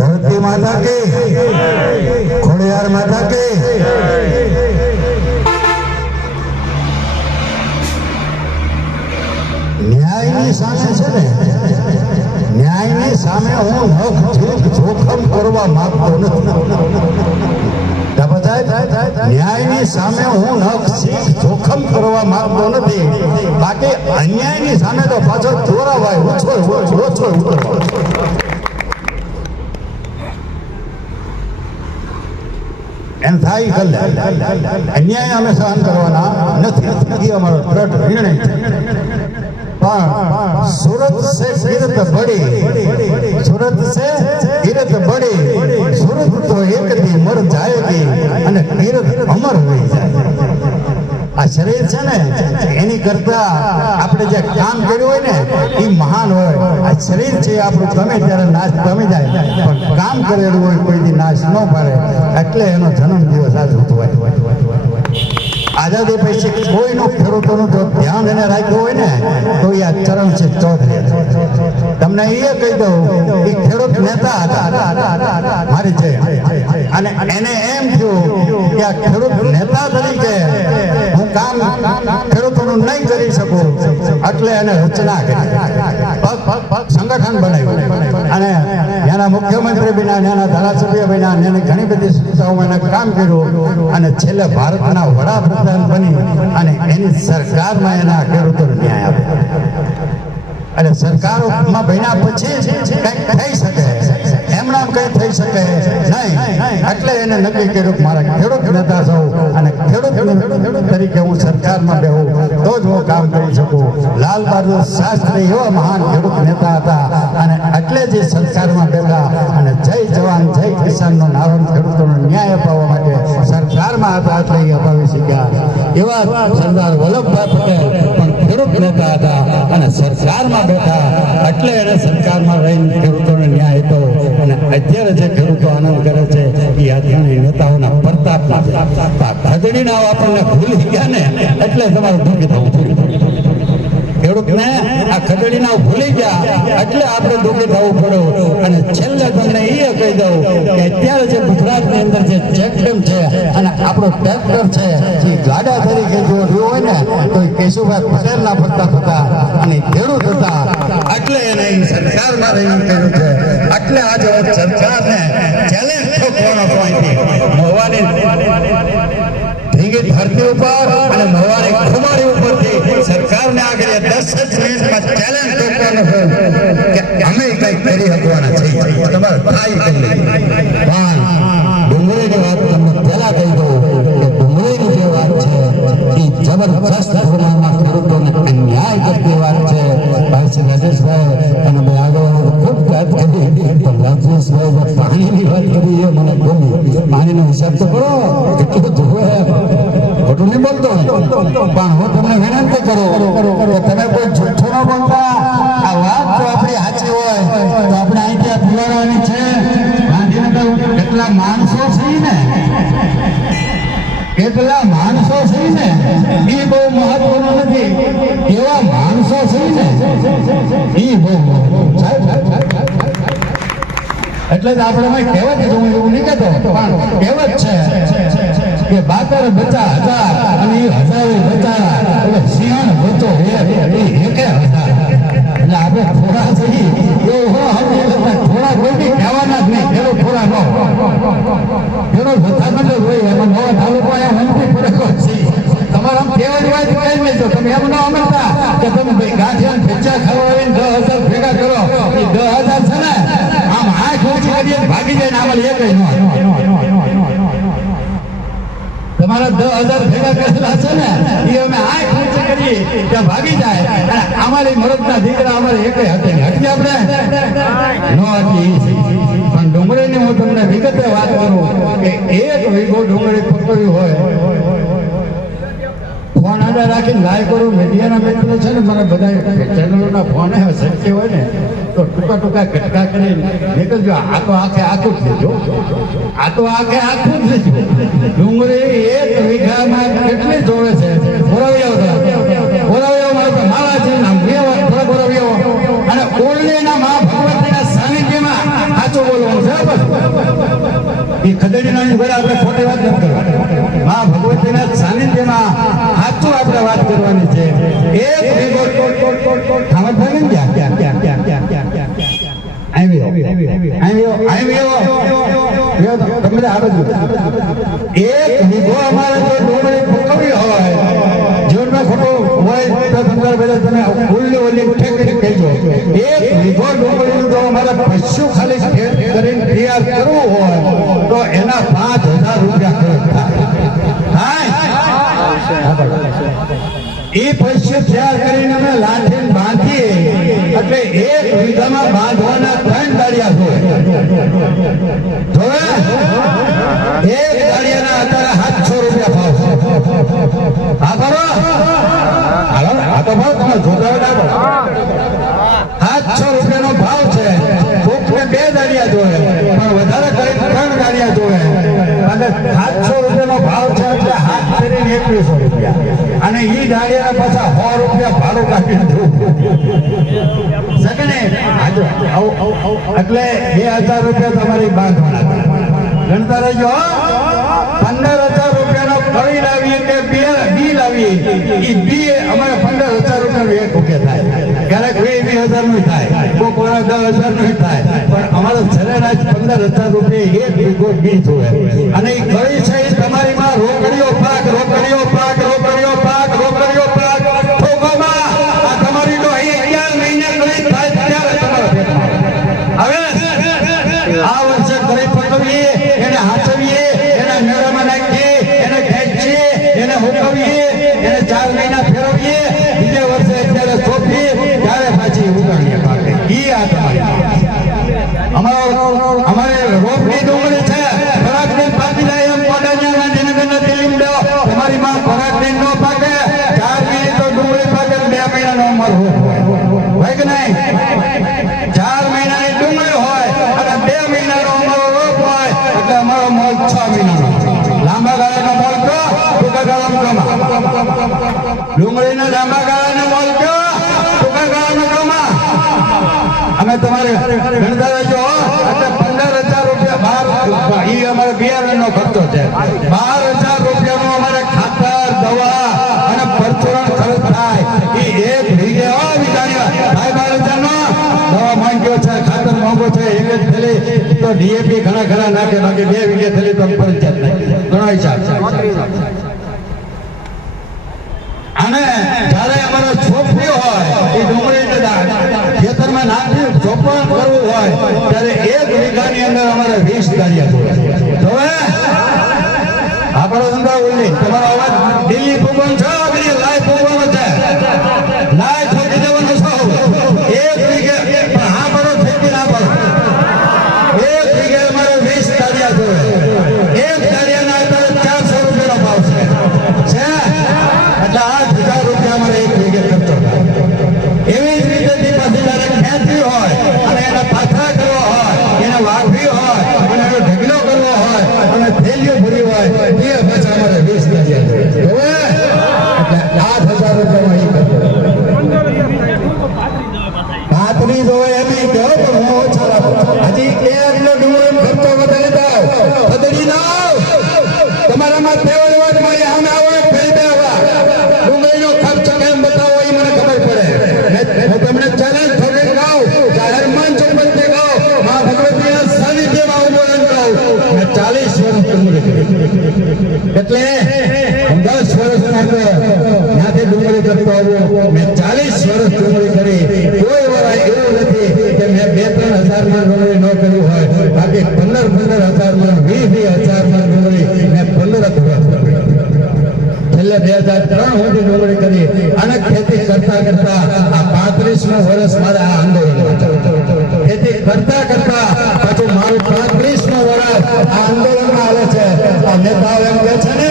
धरती माता के खोड़ियार माता के न्यायनी सामे छे ने न्यायनी सामे હું નખ જોખમ કરવા માંગતો નથી ન્યાયની સામે હું નખ જોખમ કરવા માંગતો નથી બાકી અન્યાયની સામે તો પાછો ચોરાવાય ઓછો ઉતરવા એમ થાય ગલે અન્યાય અમે સહન કરવાના નથી એ અમારો દ્રઢ નિર્ણય છે પણ सूरत से गिरत बड़ी सूरत से गिरत बड़ी सूरत तो एक दी मर जाएगी અને गिरत अमर होई જાય આ શરીર છે ને એની કરતા આપણે જે કામ કર્યું હોય ને એ મહાન હોય આ શરીર છે આપણું ગમે ત્યારે નાશ પામી જાય પણ કામ કરેલું હોય કોઈ દી નાશ ન પામે એટલે એનો જન્મ દિવસ આજ ઉજવાય आजादी પછી કોઈનો ખેડૂતોનું જો ધ્યાન એને રાખ્યું હોય ને તો એ આ ચરણસિંહ ચૌધરી તમને એ કહી દઉં કે ખેડૂત નેતા હતા મારી છે અને એને એમ થયું કે આ ખેડૂત નેતા તરીકે હું કામ ખેડૂતોનું નહીં કરી શકું એટલે એને રચના કરી સંગઠન બનાવ્યું અને એના મુખ્યમંત્રી બન્યા એના ધારાસભ્ય બન્યા એની ઘણી બધી સંસ્થાઓમાં એને કામ કર્યું અને છેલ્લે ભારતના વડાપ્રધાન બની અને એની સરકારમાં એના ખેડૂતોને ન્યાય આપ્યો અને સરકારોમાં બન્યા પછી કંઈક થઈ શકે એમના કંઈ થઈ શકે નહીં એટલે એને નક્કી કર્યું કે મારા ખેડૂત નેતા છું અને ખેડૂત તરીકે હું સરકારમાં બેહું તો જ હું કામ કરી શકું લાલ બહાદુર શાસ્ત્રી એવા મહાન ખેડૂત નેતા હતા અને એટલે જ સરકારમાં બેઠા અને જય જવાન જય કિસાનનો નારો ખેડૂતોનો ન્યાય અપાવવા માટે સરકારમાં હતા એટલે એ અપાવી શક્યા એવા સરદાર વલ્લભભાઈ પટેલ પણ ખેડૂત નેતા હતા અને સરકારમાં બેઠા એટલે એને સરકારમાં રહીને ખેડૂતોને ન્યાય હતો અને અત્યારે જે ખેડૂતો આનંદ કરે છે એ આદરણીય નેતાઓના પ્રતાપના ખદડીના આપણને ભૂલી ગયા ને એટલે તમારું દુઃખી થવું જોઈએ ખેડૂતને આ ખદડીના ભૂલી ગયા એટલે આપણે દુઃખી થવું પડ્યું અને છેલ્લે તમને એ કહી દઉં કે અત્યારે જે ગુજરાતની અંદર જે ચેકડેમ છે અને આપણો ટ્રેક્ટર છે એ ગાડા તરીકે જો રહ્યો હોય ને તો એ કેશુભાઈ પટેલના પ્રતાપ હતા અને ખેડૂત હતા એટલે એને સરકારમાં રહીને કર્યું છે એટલે આજે સરકારને ચેલેન્જ ઠોકવાનો પોઈન્ટ મહુવાની ધરતી ઉપર અને મહુવાની ખુમારી ઉપરથી સરકારને આગળ 10 જ મિનિટમાં ચેલેન્જ ઠોકવાનો છે કે અમે કંઈક કરી શકવાના છીએ તમારે થાય કરી પણ ડુંગળીની વાત તમને પહેલા કહી દઉં કે ડુંગળીની જે વાત છે એ જબરજસ્ત પ્રમાણમાં ખેડૂતોને અન્યાય કરતી વાત છે ભાઈ શ્રી રાજેશભાઈ અને ભાઈ આગળ ખૂબ વાત કરી પણ રાજેશભાઈ પાણીની વાત કરી એ મને ગમી પાણીનો હિસાબ તો કરો કેટલું જોવે ખોટું નહીં બોલતો પણ હું તમને વિનંતી કરું કે તમે કોઈ જૂઠું ન બોલતા આ વાત તો આપણી સાચી હોય તો આપણે અહીંથી પીવડાવવાની છે ગાંધીનગર કેટલા માણસો છે ને કેટલા માણસો છે ને એ બહુ મહત્વનું નથી એવા માણસો છે ને એ બહુ એટલે જ આપણે કહેવત હું એવું નહીં કહેતો પણ કહેવત છે કે 12 બચા 1000 અને એ 1000 બચા એટલે સિંહણ બચો એકે 1000 એટલે આપણે થોડા જઈએ એવું થોડા કોઈ બી કહેવાના જ નહીં પેલો થોડા ન પેલો બધા મંડળ હોય એમાં નવા તાલુકો મંત્રી ફરક છે તમારે આમ કહેવાની વાત કઈ નહીં જો તમે એમ ના અમલતા કે તમે ભાઈ ગાંઠિયા ભેચા ખાવાને 10,000 ભેગા કરો એ 10,000 છે ને આમ આંખ ઊંચી કરીએ ભાગી જાય ને આમાં એક ન તમારા 10,000 ભેગા કરેલા છે ને એ અમે આંખ ઊંચી કરીએ ત્યાં ભાગી જાય અને અમારી મરદના દીકરા અમારે એકે હતી હટી આપણે ન હતી પણ ડુંગળીની હું તમને વિગતે વાત કરું કે 1 વીઘો ડુંગળી પકડ્યું હોય ફોન આડા રાખીને લાઈવ કરું મીડિયાના મિત્રો છે ને મને બધા ચેનલોના ફોન શક્ય હોય ને તો ટૂંકા કટકા કરી નીકળજો આ તો આખું જ લેજો આ તો આખું જ લેજો ડુંગળી 1 વીઘામાં કેટલી જોડે છે બોરાવી આવો મારા છે ને થોડા બોરાવી આવો અને ઓરલીના મા ભગવતીના સાનિધ્યમાં આ સાચું બોલવાનું છે બસ. એ ખદેડીના જોડે આપણે ખોટી વાત નથી કરવાની. માં ભગવતીના સાનિધ્યમાં સાચું આપણે વાત કરવાની છે. એક વીઘો ખાવા ભાગી ગયા તમે આ બાજુ એક વીઘો અમારે જો ડુંગળી ફૂકવી હોય જીવનમાં ખોટું હોય તો તમારે બધા તમે ઉલ્લી ઉલ્લી ઠેક ઠેક કહેજો. એક વીઘો ડુંગળીનું જો અમારે પશુ ખાલી કરીને તૈયાર કરવું હોય તો એના 5,000 રૂપિયા ખર્ચ થાય. એ પશુ તૈયાર કરીને અમે લાઠી બાંધીએ એટલે એક વીઘામાં બાંધવાના 3 દાડિયા જોઈએ. એક દાડિયાના અત્યારે 700 રૂપિયા ભાવ. હા બરો આ તો ભાવ તમે જોતા ના પડે. 700 રૂપિયાનો ભાવ છે. કોકને 2 દાડિયા જોવે પણ વધારે કરીને 3 દાડિયા જોવે અને 700 રૂપિયાનો ભાવ છે એટલે હાથ ફેરીને 2100 રૂપિયા અને એ દાડિયાના પાછા 100 રૂપિયા ભાડું કાઢીને દેવું સગને એટલે 2000 રૂપિયા તમારી બાંધવાના ગણતા રહેજો. 15,000 રૂપિયાનો કળી લાવીએ કે બી લાવીએ એ બી અમારે 15,000 રૂપિયાનું એક રૂપિયા થાય. ક્યારેક 20,000 નું થાય, કોઈક વાર 10,000 નું થાય પણ અમારો સરેરાશ 15,000 રૂપિયા એક વીઘો બી જોવે. અને એ કળી છે એ તમારી માં રોકડીઓ પાક રોકડીઓ પાક રોકડીઓ પાક રોકડીઓ પાક ઠોકવામાં આ તમારી તો 11 મહિને કળી થાય ત્યારે તમારા પેટમાં. હવે આ વર્ષે કળી પકવીએ એને હાચવીએ એના મેળામાં નાખીએ એને ખેંચીએ એને હુકવીએ એને 4 મહિના ફેરવીએ બીજે વર્ષે અત્યારે સોંપીએ ત્યારે પાછી ઉગાડીએ પાકે. ઈ આ તમારી અમારે રોપની ડુંગળી છે પરાગદીન પાકી જાય એમ કોડાના ગાંધીનગરના દિલ્હી દેવો તમારી માં પરાગદીન નો પાકે 4 મહિને તો ડુંગળી પાકે 2 મહિનાનો અમારો રોપ હોય કે નહીં? 4 મહિનાની ડુંગળી હોય અને 2 મહિનાનો અમારો રોપ હોય એટલે અમારો મોલ 6 મહિનાનો. લાંબા ગાળાનો મોલ કયો ટૂંકા ગાળાનો ડુંગળીનો લાંબા ગાળાનો મોલ કયો ટૂંકા ગાળાનો કમા. અમે તમારે ગણતા રહેજો એટલે 15,000 રૂપિયા એ અમારે બિયારણનો ખર્ચો છે. 12,000 રૂપિયાનો અમારે ખાતર દવા અને પરચુરણ ખર્ચ થાય. એ એક વીઘે ભાઈ 12,000 નો દવા માંગ્યો છે ખાતર માંગો છે એક જ થેલી તો ડીએપી ઘણા ઘણા નાખે બાકી 2 વીઘે થેલી તો ફરજિયાત નાખે ઘણો હિસાબ છે. અને જયારે અમારો છોકરી હોય એ ડુંગળી ખેતરમાં નાખી ચોપણ કરવું હોય ત્યારે 1 વીઘાની અંદર અમારે 20 દાડિયા જોવે. આપણો ધંધો ઉલ્લી તમારો અવાજ દિલ્હી ભૂગોળ છે લાઈવ ભૂગોળ છે લાઈવ છોડી દેવાનો છો. 1 વીઘે હા પડો ફેંકી ના પડો 1 વીઘે અમારે 20 દાડિયા જોવે. 1 દાડિયાના અત્યારે 400 રૂપિયાનો ભાવ છે એટલે 8,000 રૂપિયા અમારે 1 વીઘે ખર્ચો થાય. એવી જ રીતે પાછી જયારે ખેંચવી હોય અને એના પાથરા કરવો હોય એને વાગવી હોય અને એનો ઢગલો કરવો હોય અને થેલીઓ ભરી હોય એ પાછા અમારે 20 દાડિયા જોવે એટલે 8,000 રૂપિયામાં એ ખર્ચો. પાતળી જોવે એમ કહો તો હું ઓછા રાખું. હજી 1 કિલો ડુંગળીનો ખર્ચો વધારે થાય ખદડી ના તમારામાં તેવડ વાત મારી સામે આવો ફેરી દેવા ડુંગળીનો ખર્ચ કેમ બતાવો એ મને ખબર પડે. હું તમને ચેલેન્જ ઠોકીને કહું જાહેર મંચ ઉપરથી કહું માં ભગવતીના સાનિધ્યમાં હું બોલન કહું મેં 40 વર્ષ ડુંગળી કરી એટલે હું 10 વર્ષના ત્યાંથી ડુંગળી કરતો આવું. મેં 40 વર્ષ ડુંગળી કરી કોઈ વાર એવું નથી કે મેં 2-3 હજારમાં ડુંગળી ન કર્યું હોય બાકી 15,000 માં 20,000 માં ડુંગળી મેં 15 વર્ષ છેલ્લે 2003 સુધી ડુંગળી કરી અને ખેતી કરતા કરતા આ 35મું વર્ષ મારા આ આંદોલન ખેતી કરતા કરતા પાછું મારું 35મું વર્ષ આ આંદોલનમાં આવે છે. આ નેતાઓ એમ કહે છે ને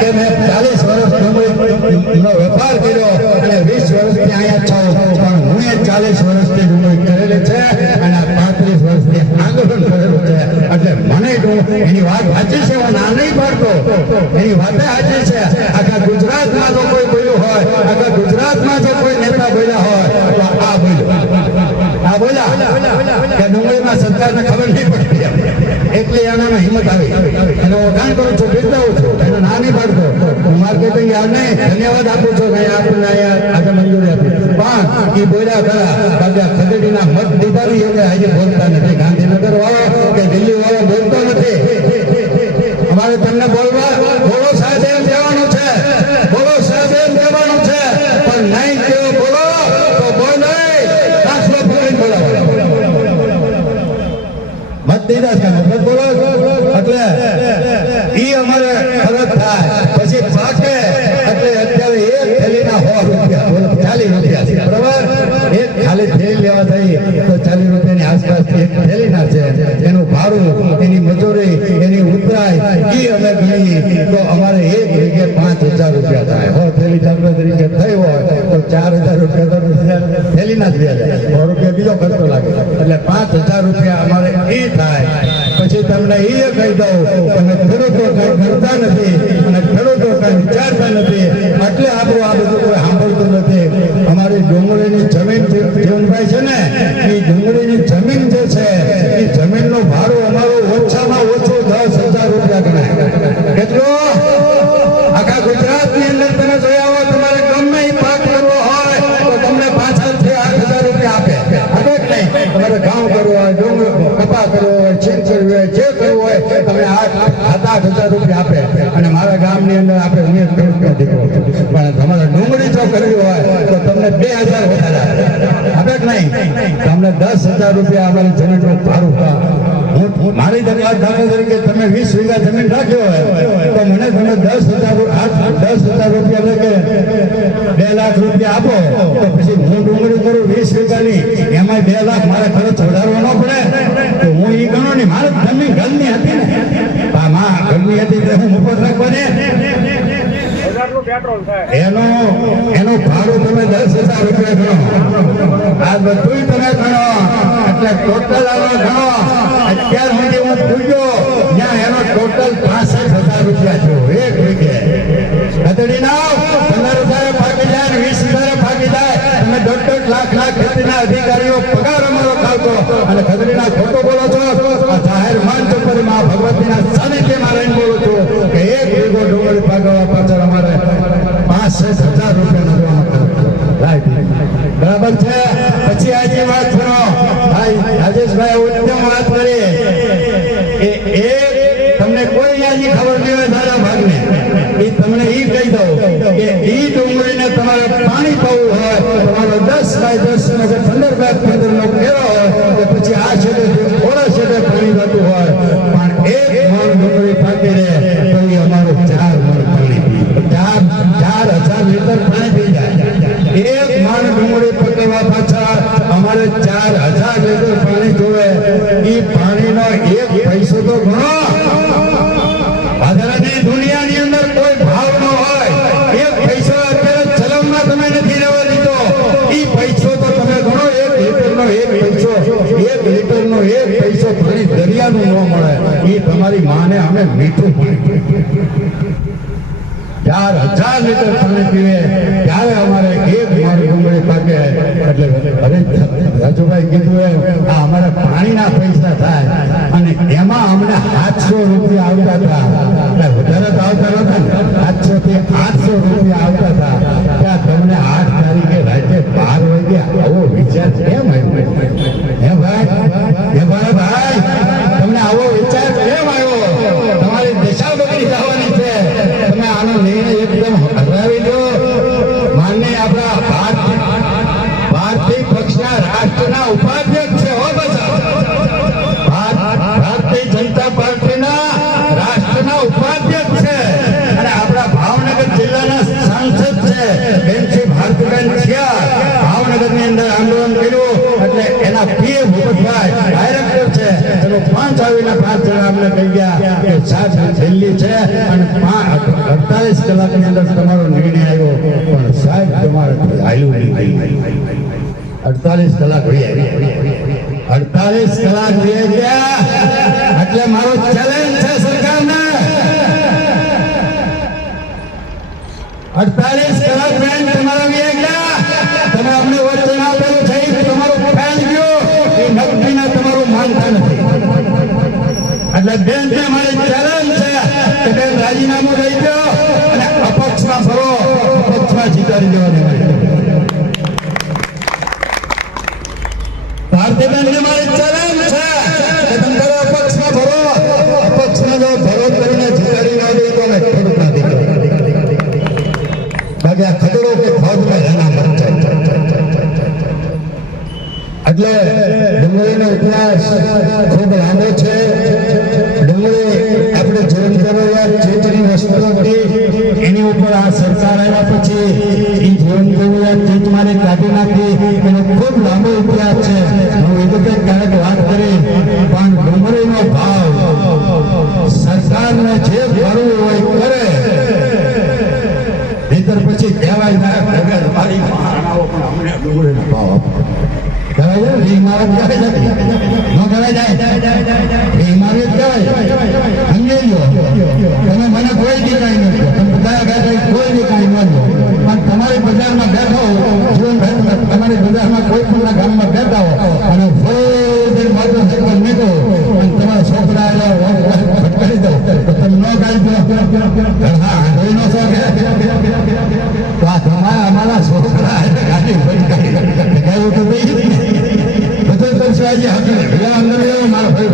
કે મેં 40 વર્ષ ડુંગળીનો વેપાર કર્યો અને 20 વર્ષથી અહીંયા છું પણ હું 40 વર્ષથી ડુંગળી કરેલી છે અને 35 વર્ષથી આંદોલન કરેલું છે એટલે મને એની વાત સાચી છે. હું ના નહીં પાડતો એની વાત સાચી છે. આખા ગુજરાતમાં જો કોઈ બોલ્યું હોય આખા ગુજરાતમાં જો કોઈ નેતા બોલ્યા હોય તો આ બોલ્યા કે ડુંગળી ના સરકારને ખબર નહીં પડતી એટલે એનામાં હિંમત આવી અને વખાણ કરું છું, બિરદાવું છું, એનો ના નહીં પાડતો. માર્કેટિંગ યાર્ડને ધન્યવાદ આપું છું કે આપણને આજે મંજૂરી આપી. પણ એ બોલ્યા ખરા કારણ કે ખદેડીના મત દીધા નહીં એટલે આજે બોલતા નથી. ગાંધીનગર વાળો કે દિલ્હી વાળો બોલતો નથી. અમારે તમને બોલવા બોલો સાહેબ એમ કહેવાનું છે, બોલો સાહેબ એમ કહેવાનું છે, પણ નહીં કેવો બોલો તો બોલ નહીં દાખલો પકડીને બોલાવો. મત દીધા છે મત બોલો એટલે ઈ અમારે ફરજ થાય. પછી પાકે એટલે અત્યારે એક થેલીના 100 રૂપિયા બોલો 40 રૂપિયા છે બરાબર. એક ખાલી થેલી લેવા થઈ તો 40 રૂપિયાની આસપાસ એક થેલીના છે. એનું ભાડું, એની મજૂરી, એની ઉતરાય ઈ અમે ગણીએ તો અમારે એક વીઘે 5000 રૂપિયા થાય. 100 થેલી દાખલા તરીકે થઈ હોય તો 4000 રૂપિયા તો થેલીના જ વ્યાજ, 100 રૂપિયા બીજો ખર્ચો લાગે એટલે 5000 રૂપિયા અમારે એ થાય. પછી તમને એ કહી દઉં તમે ખેડૂતો કઈ કરતા નથી અને ખેડૂતો કઈ વિચારતા નથી એટલે આપણું આ બધું કોઈ સાંભળતું નથી. અમારી ડુંગળીની જમીન જીવનભાઈ છે ને, એ ડુંગળીની જમીન જે છે એ જમીનનું ભાડું અમારું ઓછામાં ઓછું 10,000 રૂપિયા ગણાય. કેટલો આખા ગુજરાતની અંદર તમે જોયા હોય તમારે ગમે એ પાક કરવો હોય તો તમને 5,000 થી 8,000 રૂપિયા આપે. આપે કે નહીં? તમારે ઘઉં કરવું હોય, ડુંગળી કપા કરવો હોય, છીણ કરવી હોય, જે કરવું હોય તમે 8,000 રૂપિયા આપે. અને મારા ગામની અંદર આપણે હું ખેડૂત દીકરો પણ તમારે ડુંગળી જો કરવી હોય તો તમને 2,000 વધારે આપે કે નહીં? તમને 10,000 રૂપિયા અમારી જમીનનું ભાડું. મારી દાખલા તરીકે તમે 20 વીઘા જમીન રાખ્યો હોય તો મને તમે 10,000 રૂપિયા એટલે કે 2 લાખ રૂપિયા આપો તો પછી હું ડુંગળી કરું 20 વીઘાની એમાં 2 લાખ મારે ખર્ચ વધારવો ન પડે તો હું એ ગણો નહીં. મારે જમીન ઘરની હતી ને ઘરની હતી એટલે હું મફત રાખવાની એનું ભાડું તમે 10,000 રૂપિયા ગણો. આ બધું તમે ગણો એટલે ટોટલ આનો ગણો. અત્યાર સુધી હું પૂછ્યો ત્યાં એનો ટોટલ 65,000 રૂપિયા થયો એક વીઘે. ખતડી ના 15,000 ભાગી જાય 20,000 ભાગી જાય. તમે 1.5 લાખ ખેતીના અધિકારીઓ પગાર અમારો ખાવતો અને ખતડીના ખોટો બોલો છો. આ જાહેર મંચ ઉપર માં ભગવતીના સાનિધ્યમાં રહીને બોલું છું કે એક વીઘો ડુંગળી પાકવા પાછળ અમારે 65,000 રૂપિયા બરાબર છે. પછી આજે વાત કરો રાજેશભાઈ ઉત્તમ વાત કરી એ તમને કોઈ યાદી ખબર નહીં હોય સારા ભાગને એ તમને એ કહી દઉં કે એ ડુંગળીને તમારે પાણી પાવું હોય તમારો 10 બાય 10 નો કે 15 બાય 15 નો ઘેરો હોય તો પછી આ છેડે ઓલા છેડે પાણી જતું હોય પણ એક મણ ડુંગળી પાકી રહે તો એ અમારું 4 મણ પાણી પી 4,000 લીટર પાણી પી જાય. એક મણ ડુંગળી પકડવા પાછળ અમારે 4,000 લીટર પાણી જોવે. એ પાણીનો એક પૈસો તો ઘણો વધારાની દુનિયાની અંદર કોઈ ભાવ ન હોય. એક પૈસો અત્યારે ચલણમાં તમે નથી લેવા દીધો. એ પૈસો તો તમે ઘણો. 1 લીટરનો 1 પૈસો 1 લીટરનો 1 પૈસો પાણી દરિયાનું ન મળે. એ તમારી માને અમે મીઠું પાણી 4,000 લીટર પાણી પીવે ત્યારે અમારે એક મણ ડુંગળી પાકે. એટલે હવે રાજુભાઈ કીધું આ અમારા પાણીના પૈસા થાય અને એમાં અમને 700 રૂપિયા આવતા હતા. વધારે તો આવતા નતા. 700 થી 800 રૂપિયા આવતા હતા. ત્યાં તમને 8 તારીખે રાતે 12 વાગ્યા આવો વિચાર કેમ આવ્યો? હે ભાઈ તમને આવો વિચાર કેમ આવ્યો? તમારી દિશા બદલી જવાની છે. તમે આનો નિર્ણય એકદમ હટાવી દો. માન્ય આપણા ભારતીય પક્ષના રાષ્ટ્રના ઉપાધ્યક્ષ છે. હો ભારતીય જનતા પાર્ટીના રાષ્ટ્રના ઉપાધ્યક્ષ છે અને આપણા ભાવનગર જિલ્લાના સાંસદ છે. બેનજી ભારતીબેન છિયા ભાવનગરની અંદર આંદોલન કર્યું એટલે એના પીએમ ભૂપતભાઈ ડાયરેક્ટર છે. એનો 5 આવીના 5 જણા અમને કહી ગયા કે સાહેબ છેલ્લી છે અને 48 કલાકની અંદર તમારો નિર્ણય આવ્યો પણ સાહેબ તમારે આવ્યું નહીં. 48 કલાક વહી આવી. 48 કલાક વહી ગયા એટલે મારો ચેલેન્જ છે સરકારને. 48 કલાક બેન તમારા વહી ગયા. તમે અમને વચન આપેલું છે તમારું ફેલ ગયું એ નક્કીને તમારું માન એટલે બેન જે મારી ચેલેન્જ છે કે બેન રાજીનામું લઈ દો અને અપક્ષમાં ફરો, અપક્ષમાં જીતાડી દેવાની ભારતીબેન જે મારી ચેલેન્જ છે કે તમે કરો અપક્ષમાં ફરો, અપક્ષમાં જો ભરો કરીને જીતાડી ના દે તો અમે ખેડૂત ના દીકરા બાકી આ ખતરો કે ફોજમાં એના મત જાય. એટલે ડુંગળીનો ઇતિહાસ ખૂબ લાંબો છે. ડુંગળી આપણે જીવન જરૂરિયાત ચીજની વસ્તુ હતી, એની ઉપર આ સરકાર આવ્યા પછી એ જીવન જરૂરિયાત ચીજ મારે કાઢી નાખી. એનો ખૂબ લાંબો ઇતિહાસ છે. હું એ વખતે ક્યારેક વાત કરી, પણ ડુંગળીનો ભાવ સરકારને જે કરવું હોય કરે, નહીતર પછી કહેવાય ના ભગત મારી આવો પણ અમને ડુંગળીનો ભાવ આપો. કહેવાય છે રીંગ મારે કહેવાય નથી, ન કહેવાય જાય રીંગ મારી કહેવાય. સમજી લો, તમે મને કોઈ દી કાંઈ નથી, તમે બધા બેઠા કોઈ દી કાંઈ ન લો, પણ તમારી બજારમાં બેઠો જીવનભાઈ, તમારી બજારમાં કોઈ પણ ગામમાં બેઠા હો અને ફોર મોટરસાઇકલ નીકળો અને તમારા છોકરા કરી દો તો તમે ન કાઢી દો. હા કોઈ નો શોખ તો આ તમારા અમારા છોકરા ગાડી ભટકાઈ ગયું તો બધું કરશે. આજે અંદર મારો ભાઈ